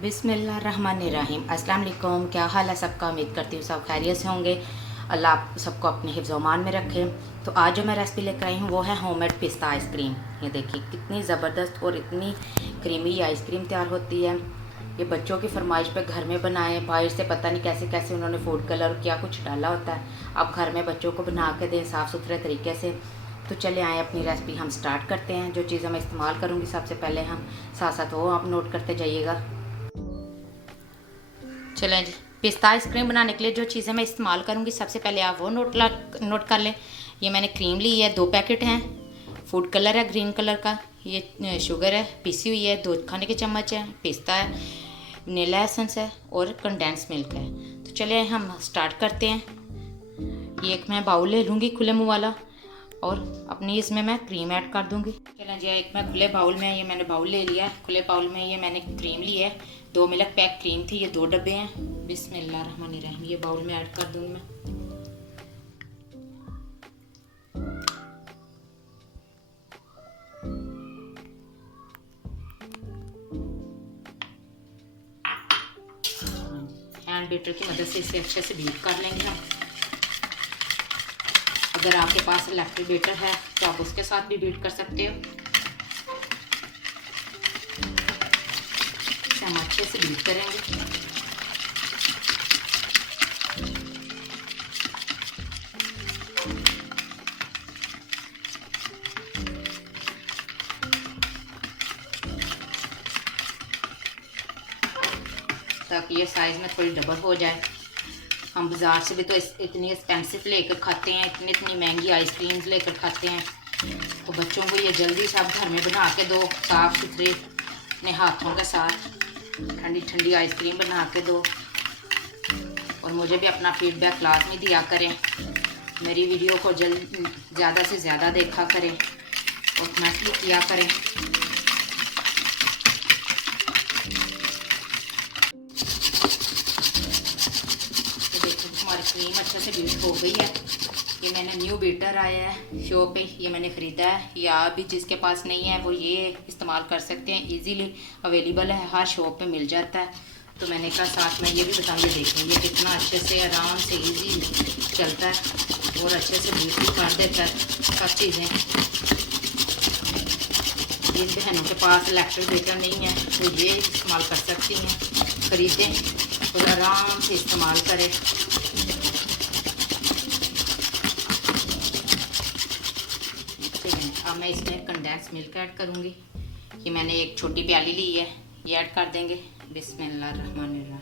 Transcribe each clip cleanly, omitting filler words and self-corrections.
बिस्मिल्लाहिर्रहमानिर्रहीम। अस्सलाम वालेकुम। क्या हाल है सबका? उम्मीद करती हूँ सब खैरियत से होंगे। अल्लाह आप सबको अपने हिफ्ज़ व अमान में रखे। तो आज जो मैं रेसिपी लेकर आई हूँ वो है होममेड पिस्ता आइसक्रीम। ये देखिए कितनी ज़बरदस्त और इतनी क्रीमी ये आइसक्रीम तैयार होती है। ये बच्चों की फरमाइश पे घर में बनाएं। बाहर से पता नहीं कैसे कैसे उन्होंने फूड कलर क्या कुछ डाला होता है। आप घर में बच्चों को बना के दें साफ़ सुथरे तरीके से। तो चले आएँ अपनी रेसिपी हम स्टार्ट करते हैं। जो चीज़ें मैं इस्तेमाल करूँगी सबसे पहले हम साथ साथ वो आप नोट करते जाइएगा। चलें जी, पिस्ता आइसक्रीम बनाने के लिए जो चीज़ें मैं इस्तेमाल करूँगी सबसे पहले आप वो नोट कर लें। ये मैंने क्रीम ली है, 2 पैकेट हैं। फूड कलर है ग्रीन कलर का। ये शुगर है पीसी हुई है, 2 खाने के चम्मच है। पिस्ता है, वनीला एसेंस है और कंडेंस मिल्क है। तो चलिए हम स्टार्ट करते हैं। ये एक मैं बाउल ले लूँगी खुले मुँह वाला और अपनी इसमें मैं क्रीम ऐड कर दूँगी। चलें जी, एक मैं खुले बाउल में ये मैंने बाउल ले लिया है। खुले बाउल में ये मैंने क्रीम ली है। 2 मिल्क पैक क्रीम थी, ये 2 डब्बे हैं। बिस्मिल्लाहिर्रहमानिर्रहीम, ये बाउल में ऐड कर दूँगी मैं। हैंड बीटर की मदद से इसे अच्छे से बीट कर लेंगे हम। अगर आपके पास इलेक्ट्रिक बीटर है तो आप उसके साथ भी बीट कर सकते हो। इसे हम अच्छे से बीट करेंगे। ताकि ये साइज़ में थोड़ी डबल हो जाए। हम बाज़ार से भी तो इतनी एक्सपेंसिव लेकर खाते हैं, इतनी महंगी आइसक्रीम्स लेकर खाते हैं। तो बच्चों को ये जल्दी से आप घर में बना के दो, साफ़ सुथरे अपने हाथों के साथ ठंडी ठंडी आइसक्रीम बना के दो। और मुझे भी अपना फीडबैक लाजमी दिया करें। मेरी वीडियो को ज़्यादा से ज़्यादा देखा करें और कमेंट भी किया करें। क्रीम अच्छे से बीट हो गई है। ये मैंने न्यू बीटर आया है शॉप पे, ये मैंने ख़रीदा है। या भी जिसके पास नहीं है वो ये इस्तेमाल कर सकते हैं। इजीली अवेलेबल है, हर शॉप पे मिल जाता है। तो मैंने कहा साथ में ये भी बताइए। देखें ये कितना अच्छे से आराम से इजी चलता है और अच्छे से बीट भी कर देता है सब चीज़ें। जिन बहनों के पास इलेक्ट्रिक बीटर नहीं है तो ये इस्तेमाल कर सकती हैं, ख़रीदें और आराम से इस्तेमाल करें। अब मैं इसमें कंडेंस मिल्क ऐड करूँगी। ये मैंने एक छोटी प्याली ली है, ये ऐड कर देंगे। बिस्मिल्लाहिर्रहमानिर्रहीम।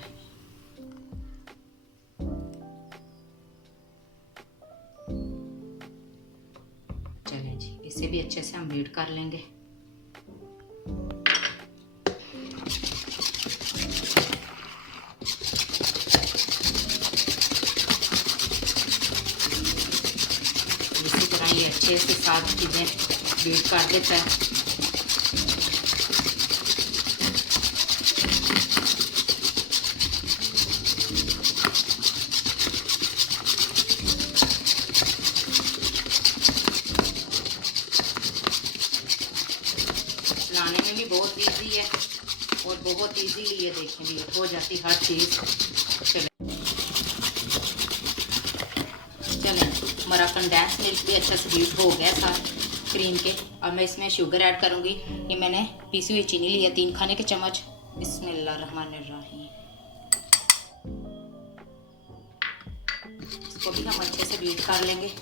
चलें जी, इसे भी अच्छे से हम बीट कर लेंगे। इसी तरह ये अच्छे से सारी चीज़ें बीट कर देता है। लाने में भी बहुत इजी है और बहुत इजीली ये देखें बीट हो जाती हर चीज़। चलें हमारा कंडेंस मिल्क भी अच्छा से बीट हो गया साथ क्रीम के। अब मैं इसमें शुगर ऐड करूँगी। ये मैंने पीसी हुई चीनी ली है, 3 खाने के चम्मच। बिस्मिल्लाहिर्रहमानिर्रहीम। इसको भी हम अच्छे से बीट कर लेंगे।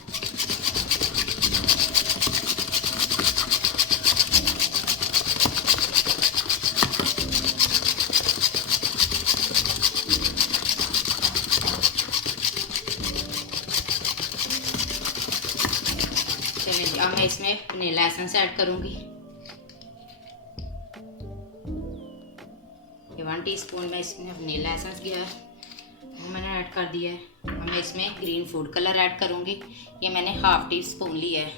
अब मैं इसमें वनीला एसेंस ऐड करूँगी। ये 1 टीस्पून में इसमें वनीला एसेंस गया है, वो मैंने ऐड कर दिया है। अब मैं इसमें ग्रीन फूड कलर ऐड करूँगी। ये मैंने 1/2 टीस्पून लिया है।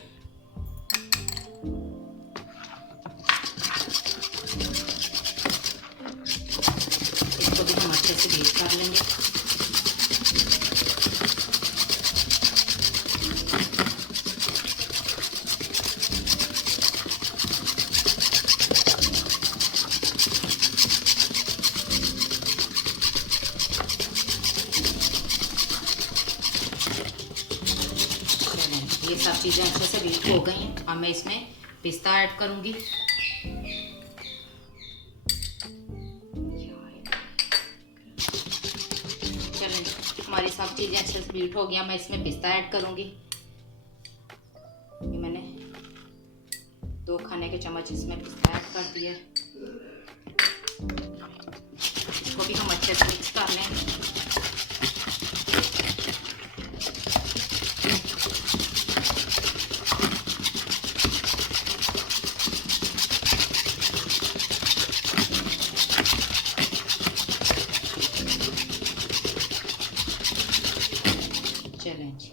इसको भी हम अच्छे से बीट कर लेंगे। ये सब चीज़ें अच्छे से बीट हो गई हैं। अब मैं इसमें पिस्ता ऐड करूँगी। चलें, हमारी सब चीज़ें अच्छे से बीट हो गई। मैं इसमें पिस्ता ऐड करूँगी। ये मैंने 2 खाने के चम्मच इसमें पिस्ता ऐड कर दिया। इसको भी हम अच्छे से मिक्स कर लें। चलें जी,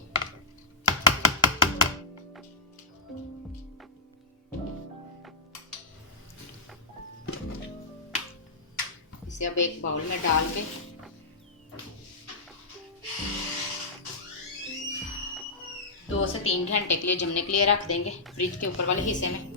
इसे अब एक बाउल में डाल के 2 से 3 घंटे के लिए जमने के लिए रख देंगे फ्रिज के ऊपर वाले हिस्से में।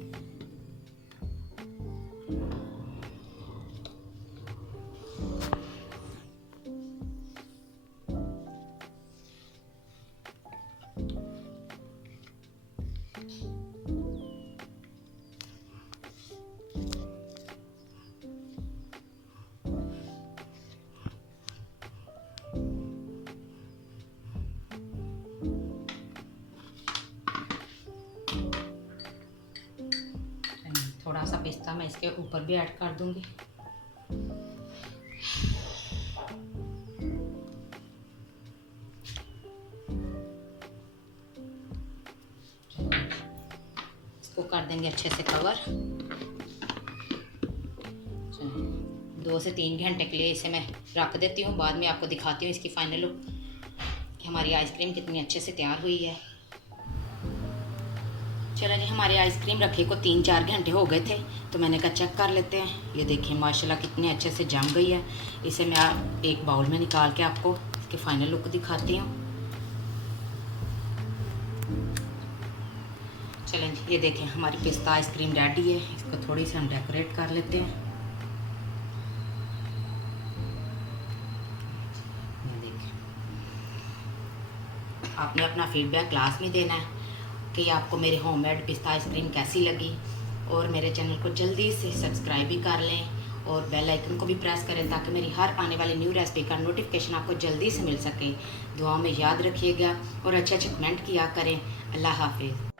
थोड़ा सा पिस्ता मैं इसके ऊपर भी ऐड कर दूंगी। इसको कर देंगे अच्छे से कवर। 2 से 3 घंटे के लिए इसे मैं रख देती हूँ। बाद में आपको दिखाती हूँ इसकी फाइनल लुक कि हमारी आइसक्रीम कितनी अच्छे से तैयार हुई है। चलो जी, हमारी आइसक्रीम रखे को 3-4 घंटे हो गए थे, तो मैंने कहा चेक कर लेते हैं। ये देखिए माशाल्लाह कितने अच्छे से जम गई है। इसे मैं एक बाउल में निकाल के आपको इसके फाइनल लुक दिखाती हूँ। चलें जी, ये देखें हमारी पिस्ता आइसक्रीम रेडी है। इसको थोड़ी सी हम डेकोरेट कर लेते हैं। ये देखें, आपने अपना फीडबैक क्लास में देना है कि आपको मेरी होममेड पिस्ता आइसक्रीम कैसी लगी, और मेरे चैनल को जल्दी से सब्सक्राइब भी कर लें और बेल आइकन को भी प्रेस करें ताकि मेरी हर आने वाली न्यू रेसिपी का नोटिफिकेशन आपको जल्दी से मिल सके। दुआ में याद रखिएगा और अच्छे अच्छे कमेंट किया करें। अल्लाह हाफिज़।